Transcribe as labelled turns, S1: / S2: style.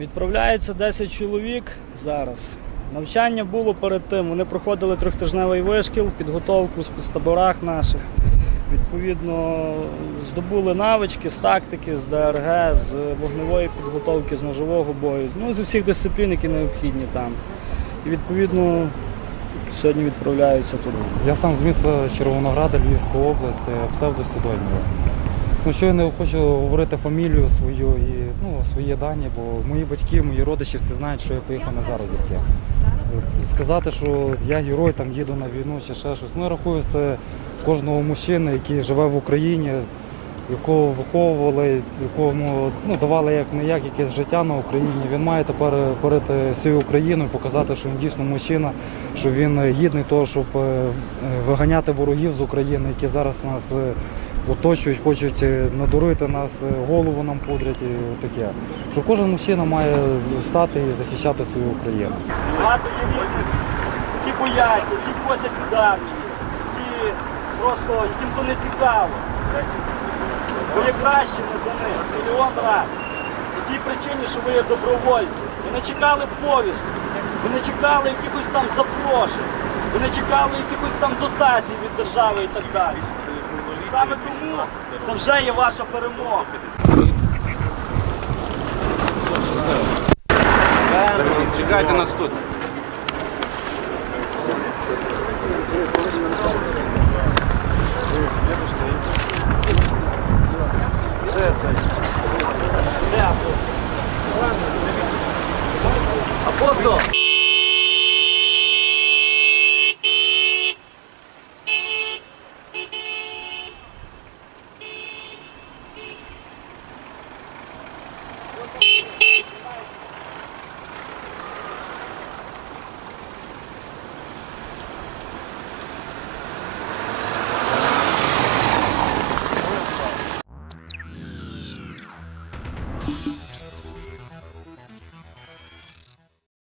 S1: Відправляється 10 чоловік зараз. Навчання було перед тим. Вони проходили трьохтижневий вишкіл, підготовку в спецтаборах наших. Відповідно, здобули навички з тактики, з ДРГ, з вогневої підготовки, з ножового бою, ну з усіх дисциплін, які необхідні там. І відповідно сьогодні відправляються туди.
S2: Я сам з міста Червонограда, Львівська область, е, псевдосідольний. Ну, що я не хочу говорити фамілію свою і ну, свої дані, бо мої батьки, мої родичі всі знають, що я поїхав на заробітки. Сказати, що я герой, там їду на війну чи ще щось. Ну, я рахую, це кожного мужчини, який живе в Україні, якого виховували, якому ну, давали як не як якесь життя на Україні. Він має тепер перед всією Україною показати, що він дійсно мужчина, що він гідний того, щоб е, виганяти ворогів з України, які зараз нас е, оточують, хочуть е, надурити нас, голову нам пудрять і таке. Що кожен мужчина має стати і захищати свою Україну.
S1: Багато є різних, які бояться, які просять від армії, які просто яким то не цікаво. Ви є кращими за них мільйон разів. По тій причині, що ви є добровольці. Ви не чекали повістку, ви не чекали якихось там запрошень, ви не чекали якихось там дотацій від держави і так далі. Саме тому це вже є ваша перемога.
S3: Чекайте нас тут. цей. Апостол!